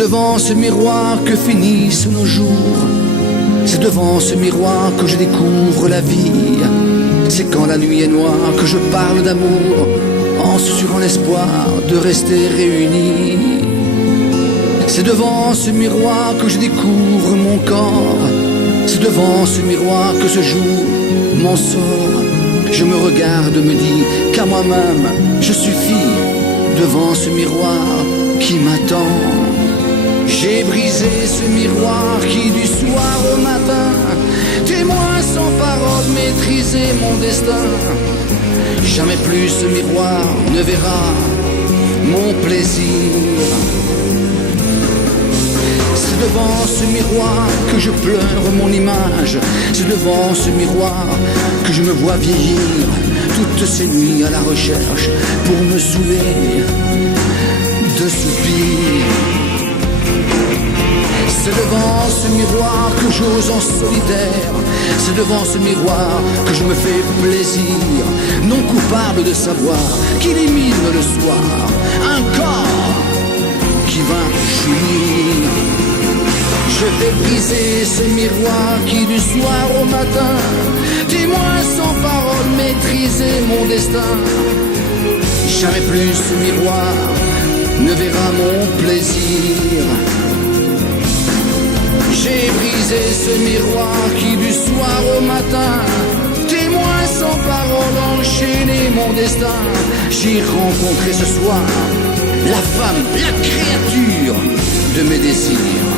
devant ce miroir que finissent nos jours. C'est devant ce miroir que je découvre la vie. C'est quand la nuit est noire que je parle d'amour, en susurrant l'espoir de rester réunis. C'est devant ce miroir que je découvre mon corps. C'est devant ce miroir que se joue mon sort. Je me regarde, me dis qu'à moi-même je suffis devant ce miroir qui m'attend. J'ai brisé ce miroir qui du soir au matin, témoin sans parole, maîtriser mon destin. Jamais plus ce miroir ne verra mon plaisir. C'est devant ce miroir que je pleure mon image. C'est devant ce miroir que je me vois vieillir. Toutes ces nuits à la recherche pour me saouler de soupirs. C'est devant ce miroir que j'ose en solitaire. C'est devant ce miroir que je me fais plaisir, non coupable de savoir qu'il illumine le soir un corps qui va jouir. Je vais briser ce miroir qui du soir au matin, témoin sans parole, maîtriser mon destin. Jamais plus ce miroir ne verra mon plaisir. J'ai brisé ce miroir qui du soir au matin, témoin sans parole, enchaîné mon destin. J'ai rencontré ce soir la femme, la créature de mes désirs.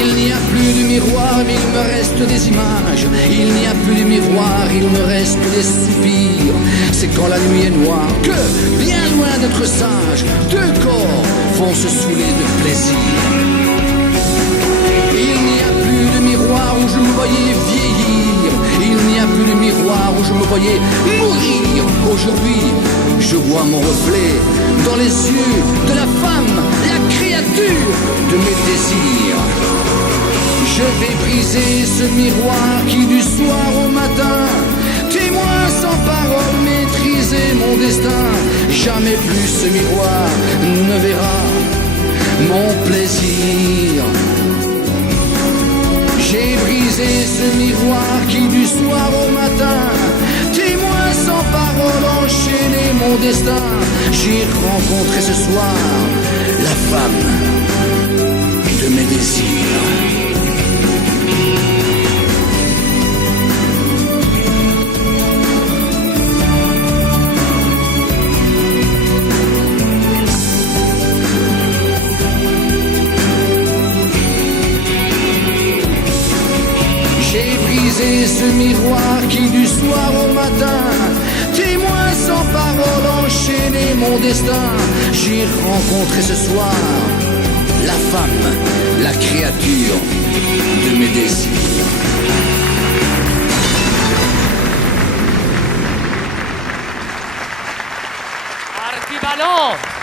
Il n'y a plus de miroir, mais il me reste des images. Il n'y a plus de miroir, il me reste des soupirs. C'est quand la nuit est noire que, bien loin d'être sage, deux corps vont se saouler de plaisir. Il n'y a plus de miroir où je me voyais vieillir. Il n'y a plus de miroir où je me voyais mourir. Aujourd'hui, je vois mon reflet dans les yeux de la femme, la créature de mes désirs. Je vais briser ce miroir qui du soir au matin, témoin sans parole, maîtriser mon destin. Jamais plus ce miroir ne verra mon plaisir. J'ai brisé ce miroir qui du soir au matin, témoin sans parole, enchaîné mon destin. J'ai rencontré ce soir la femme de mes désirs. Ce miroir qui du soir au matin, témoin sans parole, enchaîné mon destin. J'ai rencontré ce soir la femme, la créature de mes désirs. Archibald!